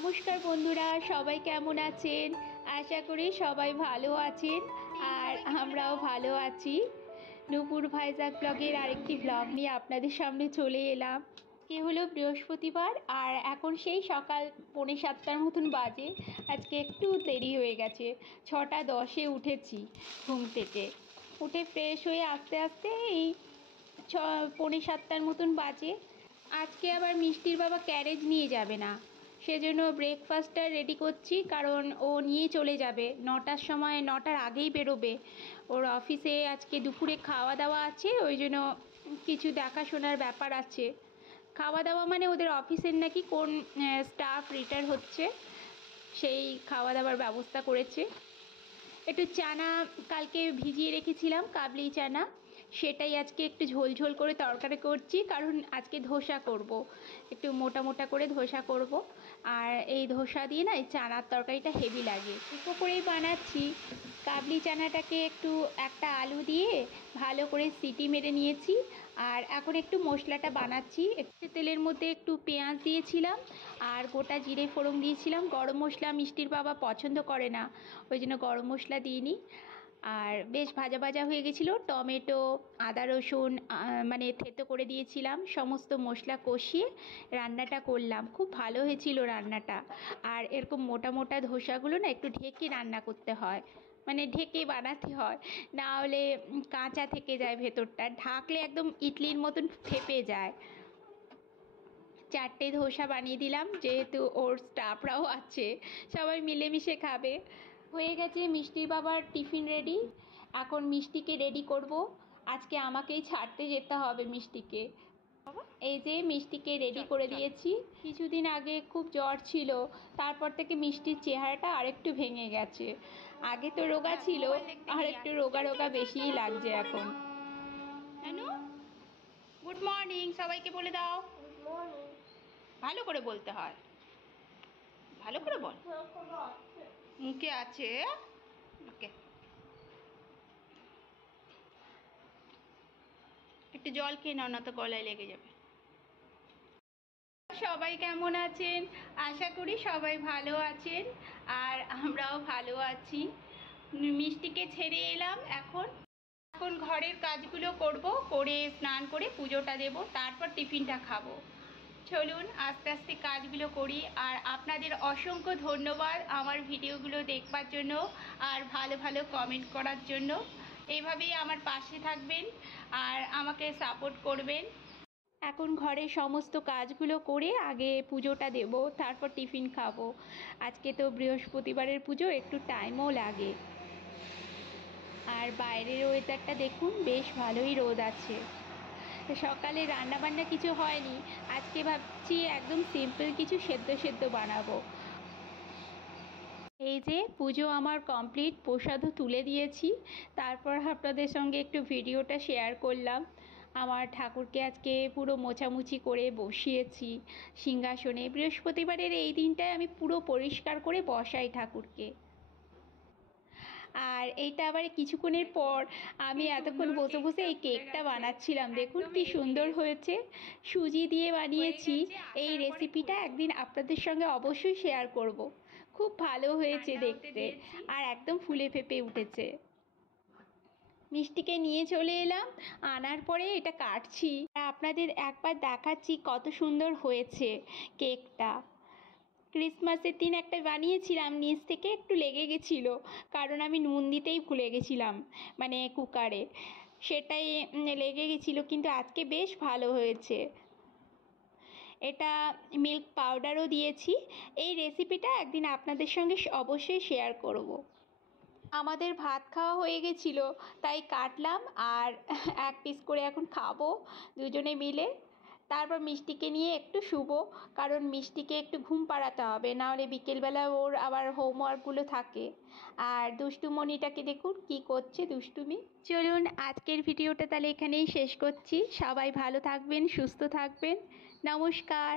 নমস্কার বন্ধুরা, সবাই কেমন আছেন? আশা করি সবাই ভালো আছেন আর আমরাও ভালো আছি। নূপুর ভাইজাক ব্লগের আরেকটি ব্লগ নিয়ে আপনাদের সামনে চলে এলাম। এ হলো বৃহস্পতিবার আর এখন সেই সকাল 6:45 মতন বাজে। আজকে একটু দেরি হয়ে গেছে, 6:10 উঠেছি ঘুম থেকে। উঠে ফ্রেশ হয়ে আস্তে আস্তে এই 6:45 মতন বাজে। আজকে আবার মিষ্টির বাবা ক্যারেজ নিয়ে যাবে না, সেজন্য ব্রেকফাস্টটা রেডি করছি, কারণ ও নিয়ে চলে যাবে 9টার সময়, 9টার আগেই বেরোবে। ওর অফিসে আজকে দুপুরে খাওয়া দাওয়া আছে, ওই জন্য কিছু দেখাশোনার ব্যাপার আছে। খাওয়া দাওয়া মানে ওদের অফিসের নাকি কোন স্টাফ রিটায়ার হচ্ছে, সেই খাওয়া দাওয়ার ব্যবস্থা করেছে। একটু চানা কালকে ভিজিয়ে রেখেছিলাম, কাবলি চানা, সেটাই আজকে একটু ঝোল ঝোল করে তরকারি করছি, কারণ আজকে ধোসা করব, একটু মোটা মোটা করে ধোসা করব। আর এই ধোসা দিয়ে না এই চানার তরকারিটা হেভি লাগে, অল্প করেই বানাচ্ছি। কাবলি চানাটাকে একটু একটা আলু দিয়ে ভালো করে সিটি মেরে নিয়েছি, আর এখন একটু মশলাটা বানাচ্ছি। একটু তেলের মধ্যে একটু পেঁয়াজ দিয়েছিলাম আর গোটা জিরে ফোড়ন দিয়েছিলাম। গরম মশলা মিষ্টির বাবা পছন্দ করে না, ওই জন্য গরম মশলা দিইনি। আর বেশ ভাজা ভাজা হয়ে গেছিলো। টমেটো, আদা রসুন মানে থেতো করে দিয়েছিলাম, সমস্ত মশলা কষিয়ে রান্নাটা করলাম। খুব ভালো হয়েছিল রান্নাটা। আর এরকম মোটা মোটা ধোসাগুলো না একটু ঢেকে রান্না করতে হয়, মানে ঢেকে বানাতে হয়, না হলে কাঁচা থেকে যায় ভেতরটা, ঢাকলে একদম ইডলির মতন ফেপে যায়। 4টে ধোসা বানিয়ে দিলাম, যেহেতু ওর স্টাফরাও আছে, সবাই মিলেমিশে খাবে। হয়ে গেছে মিষ্টির বাবার টিফিন রেডি। এখন মিষ্টিকে রেডি করব, আজকে আমাকেই ছাড়তে যেতে হবে মিষ্টিকে। এই যে মিষ্টিকে রেডি করে দিয়েছি। কিছুদিন আগে খুব জ্বর ছিল, তারপর থেকে মিষ্টির চেহারাটা আরেকটু ভেঙে গেছে। আগে তো রোগা ছিল, আর একটু রোগা রোগা বেশিই লাগছে এখন। গুড মর্নিং সবাইকে বলে দাও। ভালো করে বলতে হয়, ভালো করে বল। মুখে আছে, ওকে। একটু জল খেয়ে নাও, না তো গলায় লেগে যাবে। সবাই কেমন আছেন? আশা করি সবাই ভালো আছেন আর আমরাও ভালো আছি। মিষ্টিকে ছেড়ে এলাম, এখন ঘরের কাজগুলো করব, করে স্নান করে পুজোটা দেব, তারপর টিফিনটা খাবো। চলুন আস্তে আস্তে কাজগুলো করি। আর আপনাদের অসংখ্য ধন্যবাদ আমার ভিডিওগুলো দেখবার জন্য আর ভালো ভালো কমেন্ট করার জন্য। এইভাবেই আমার পাশে থাকবেন আর আমাকে সাপোর্ট করবেন। এখন ঘরে সমস্ত কাজগুলো করে আগে পুজোটা দেব, তারপর টিফিন খাবো। আজকে তো বৃহস্পতিবারের পুজো, একটু টাইমও লাগে। আর বাইরের ওয়েদারটা দেখুন, বেশ ভালোই রোদ আছে। সকালে রান্নাবান্না কিছু হয়নি, আজকে ভাবছি একদম সিম্পল কিছু সেদ্ধ সেদ্ধ বানাবো। এই যে পুজো আমার কমপ্লিট, প্রসাদও তুলে দিয়েছি, তারপর আপনাদের সঙ্গে একটু ভিডিওটা শেয়ার করলাম। আমার ঠাকুরকে আজকে পুরো মোছামুছি করে বসিয়েছি সিংহাসনে। বৃহস্পতিবারের এই দিনটায় আমি পুরো পরিষ্কার করে বসাই ঠাকুরকে। আর এইটা আবার কিছুক্ষণের পর আমি এতক্ষণ বসে বসে এই কেকটা বানাচ্ছিলাম, দেখুন কি সুন্দর হয়েছে। সুজি দিয়ে বানিয়েছি। এই রেসিপিটা একদিন আপনাদের সঙ্গে অবশ্যই শেয়ার করব। খুব ভালো হয়েছে দেখতে আর একদম ফুলে ফেপে উঠেছে। মিষ্টিকে নিয়ে চলে এলাম, আনার পরে এটা কাটছি, আপনাদের একবার দেখাচ্ছি কত সুন্দর হয়েছে কেকটা। ক্রিসমাসের দিন একটা বানিয়েছিলাম, নিচ থেকে একটু লেগে গেছিলো, কারণ আমি নুন দিতেই ভুলে গেছিলাম, মানে কুকারে, সেটাই লেগে গেছিলো, কিন্তু আজকে বেশ ভালো হয়েছে। এটা মিল্ক পাউডারও দিয়েছি। এই রেসিপিটা একদিন আপনাদের সঙ্গে অবশ্যই শেয়ার করব। আমাদের ভাত খাওয়া হয়ে গেছিলো, তাই কাটলাম আর এক পিস করে এখন খাবো দুজনে মিলে। তারপর মিষ্টিকে নিয়ে একটু শুবো, কারণ মিষ্টিকে একটু ঘুম পাড়াতে হবে, নাহলে বিকেলবেলা ওর আবার হোমওয়ার্কগুলো থাকে। আর দুষ্টুমণিটাকে দেখুন কি করছে, দুষ্টুমি। চলুন আজকের ভিডিওটা তাহলে এখানেই শেষ করছি। সবাই ভালো থাকবেন, সুস্থ থাকবেন। নমস্কার।